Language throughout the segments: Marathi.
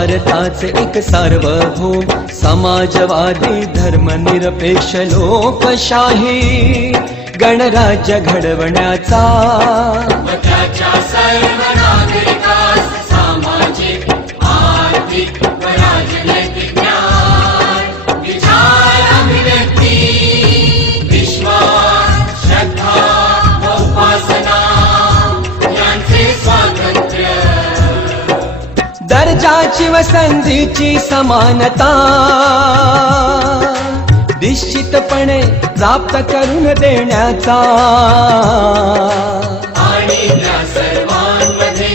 भारताचे एक सार्वभौम समाजवादी धर्मनिरपेक्ष लोकशाही गणराज्य घडवण्याचा व त्याच्या सर्व नागरिकास सामाजिक आर्थिक व राजनैतिक न्याय विचार अभिव्यक्ती विश्वास श्रद्धा व उपासना यांचे स्वातंत्र्य दर्जाची व संधीची समानता निश्चितपणे प्राप्त करून देण्याचा आणि त्या सर्वांमध्ये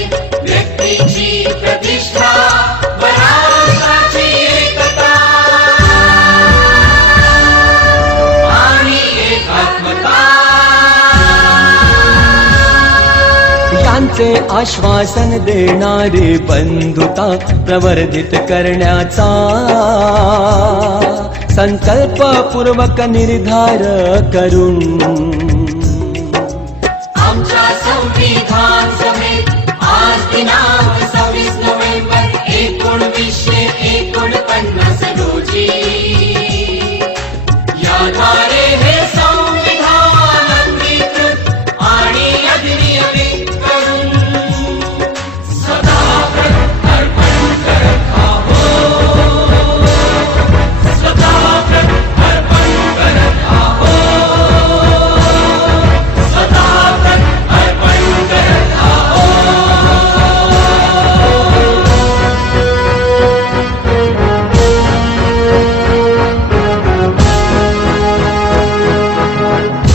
व्यक्तीची प्रतिष्ठा व राष्ट्राची एकता आणि एकात्मता यांचे आश्वासन देणारी बंधुता प्रवर्धित करण्याचा संकल्पपूर्वक निर्धार करून आमच्या संविधान सभेत आज दिनांक 26 नोव्हेंबर 1989